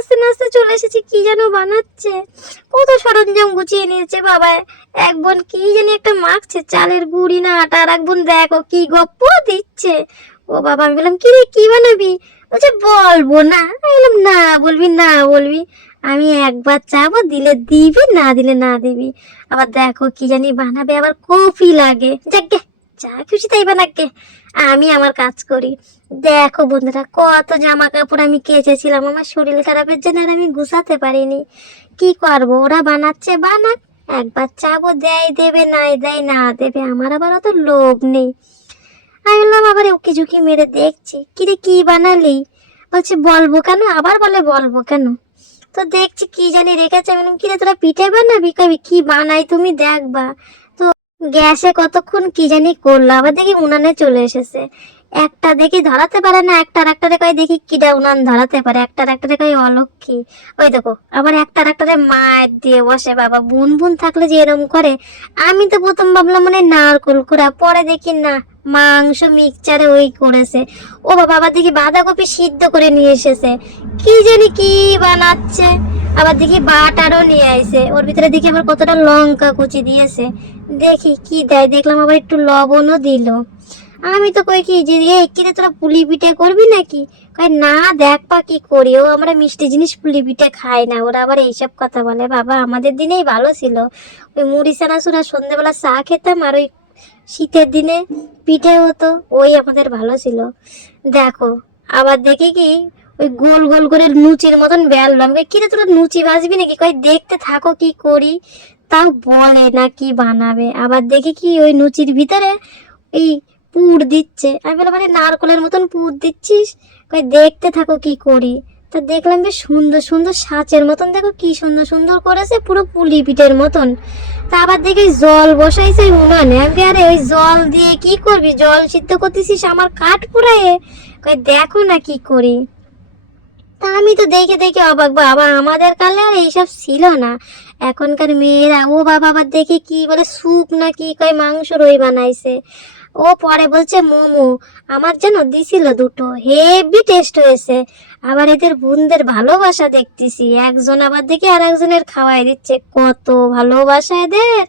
নাচতে নাচতে চলে এসেছি, কি যেন বানাচ্ছে, কত সরঞ্জাম গুছিয়ে নিয়েছে বাবা। এক বোন কি জানি একটা মাখছে, চালের গুঁড়ি না আটা, আর এক বোন দেখো কি গপ্প দিচ্ছে। ও বাবা, আমি বললাম কি রে কি বানাবি? বলছে বলবো না। আমি বললাম না বলবি না বলবি, আমি একবার চাবো, দিলে দিবি, না দিলে না দিবি। আবার দেখো কি জানি বানাবে, আবার কফি লাগে। যাকে যা খুশি তাই বানাকে, আমি আমার কাজ করি। দেখো বন্ধুরা, কত জামা কাপড় আমি কেচেছিলাম আমার শরীর খারাপের জন্য, আর আমি গুছাতে পারিনি। কি করবো, ওরা বানাচ্ছে বানাক, একবার চাবো দেয় দেবে, নাই দেয় না দেবে, আমার আবার অত লোভ নেই। আমি বললাম আবার উকি ঝুঁকি মেরে দেখছি, কিরে কি বানালি? বলছে বলবো কেন, আবার বলে বলবো কেন। তো দেখছি কি জানি রেখেছে। আমি বললাম কিরে তোরা পিঠে বানাবি? কবি কি বানাই তুমি দেখবা। তো গ্যাসে কতক্ষণ কি জানি করলো, আবার দেখি উনানে চলে এসেছে। একটা দেখি ধরাতে পারে না, একটা আরেকটারে কয় দেখি কিটা উনান ধরাতে পারে, একটা আরেকটারে কয় অলক্ষী। ওই দেখো আবার একটা আরেকটারে মায়ের দিয়ে বসে। বাবা, বোন বোন থাকলে যে এরম করে। আমি তো প্রথম ভাবলাম মানে নারকোল কুড়া, পরে দেখি না মাংস মিক্সচারে ওই করেছে। ও বাবা, আবার দেখি বাঁধাকপি সিদ্ধ করে নিয়ে এসেছে, কি জানি কি বানাচ্ছে। আবার দেখি বাটারও নিয়ে আইছে, ওর ভিতরে দেখি আবার কতটা লঙ্কা কুচি দিয়েছে। দেখি কি দেয়, দেখলাম আবার একটু লবণও দিল। আমি তো কই কি যে এই কিরে তোরা পুলি পিঠে করবি নাকি? কয় না দেখ পা কি করি, ও আমরা মিষ্টি জিনিস পুলি পিঠে খাই না। ওরা আবার এইসব কথা বলে। বাবা, আমাদের দিনেই ভালো ছিল, ওই মুড়ি চানাচুর সন্ধ্যেবেলা চা খেতাম, আর ওই শীতের দিনে পিঠে হতো, ওই আমাদের ভালো ছিল। দেখো আবার দেখি কি ওই গোল গোল করে লুচির মতন বেললাম। কিরে তোরা লুচি ভাজবি নাকি? কয় দেখতে থাকো কি করি। তাও বলে না কি বানাবে। আবার দেখি কি ওই লুচির ভিতরে এই পুর দিচ্ছে। আমি বললাম মানে নারকলের মতন পুর দিচ্ছিস? কয় দেখতে থাকো কি করি। তা দেখলাম বেশ সুন্দর সুন্দর সাঁচের মতন, দেখো কি সুন্দর সুন্দর করেছে, পুরো পুলি পিঠের মতন। তা আবার দেখি জল বসাইছে উনানে। আমি আরে ওই জল দিয়ে কি করবি, জল সিদ্ধ করতেছিস আমার কাঠ পুড়ায়ে। কয় দেখো না কি করি। তা আমি তো দেখে দেখে অবাক, বাবা আমাদের কালে আর এইসব ছিল না, এখনকার মেয়েরা। ও বাবা, আবার দেখে কি বলে স্যুপ না কি কয় মাংস রই বানাইছে। ও পরে বলছে মোমো, আমার যেন দিছিল দুটো, হেভি টেস্ট হয়েছে। আবার এদের বোনদের ভালোবাসা দেখতেছি, একজন আবার দেখি আর একজনের খাওয়াই দিচ্ছে, কত ভালোবাসা এদের।